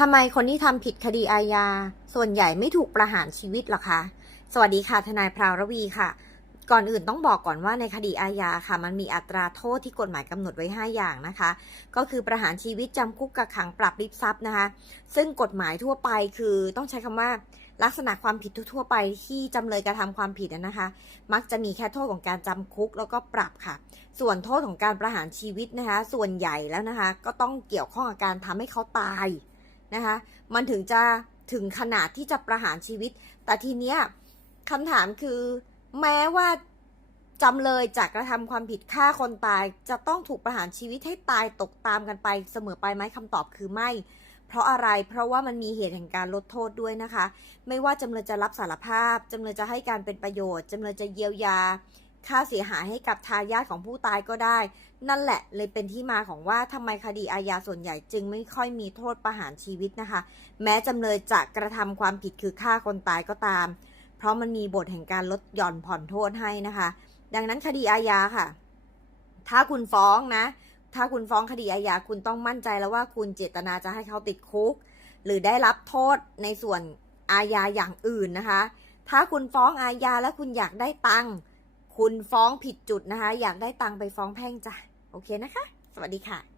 ทำไมคนที่ทำผิดคดีอาญา ส่วนใหญ่ไม่ถูกประหารชีวิตหรอคะ สวัสดีค่ะทนายพราวรวีค่ะ ก่อนอื่นต้องบอกก่อนว่าในคดีอาญาค่ะ มันมีอัตราโทษที่กฎหมายกำหนดไว้ 5 อย่างนะคะ ก็คือประหารชีวิตจำคุกกักขังปรับริบทรัพย์นะคะ ซึ่งกฎหมายทั่วไปคือต้องใช้คำว่าลักษณะความผิดทั่วไปที่จำเลยกระทำความผิดนะคะ มักจะมีแค่โทษของการจำคุกแล้วก็ปรับค่ะ ส่วนโทษของการประหารชีวิตนะคะ ส่วนใหญ่แล้วนะคะ ก็ต้องเกี่ยวข้องกับการทำให้เขาตาย นะคะ มันถึงจะถึงขนาดที่จะประหารชีวิต แต่ทีเนี้ยคำถามคือแม้ว่าจำเลยจากกระทำความผิดฆ่าคนตาย จะต้องถูกประหารชีวิตให้ตายตกตามกันไปเสมอไปไหมคำตอบคือไม่ เพราะอะไรเพราะว่ามันมีเหตุแห่งการลดโทษด้วยนะคะ ไม่ว่าจำเลยจะรับสารภาพจำเลยจะให้การเป็นประโยชน์จำเลยจะเยียวยา ค่าเสียหายให้กับทายาทของผู้ตายก็ได้ นั่นแหละเลยเป็นที่มาของว่าทำไมคดีอาญาส่วนใหญ่จึงไม่ค่อยมีโทษประหารชีวิตนะคะ แม้จำเลยจะกระทำความผิดคือฆ่าคนตายก็ตาม เพราะมันมีบทแห่งการลดหย่อนผ่อนโทษให้นะคะ ดังนั้นคดีอาญาค่ะ ถ้าคุณฟ้องนะ ถ้าคุณฟ้องคดีอาญาคุณต้องมั่นใจแล้วว่าคุณเจตนาจะให้เขาติดคุก หรือได้รับโทษในส่วนอาญาอย่างอื่นนะคะ ถ้าคุณฟ้องอาญาแล้วคุณอยากได้ตังค์ คุณฟ้องผิดจุดนะคะ อยากได้ตังไปฟ้องแพ่งจ้ะ โอเคนะคะ สวัสดีค่ะ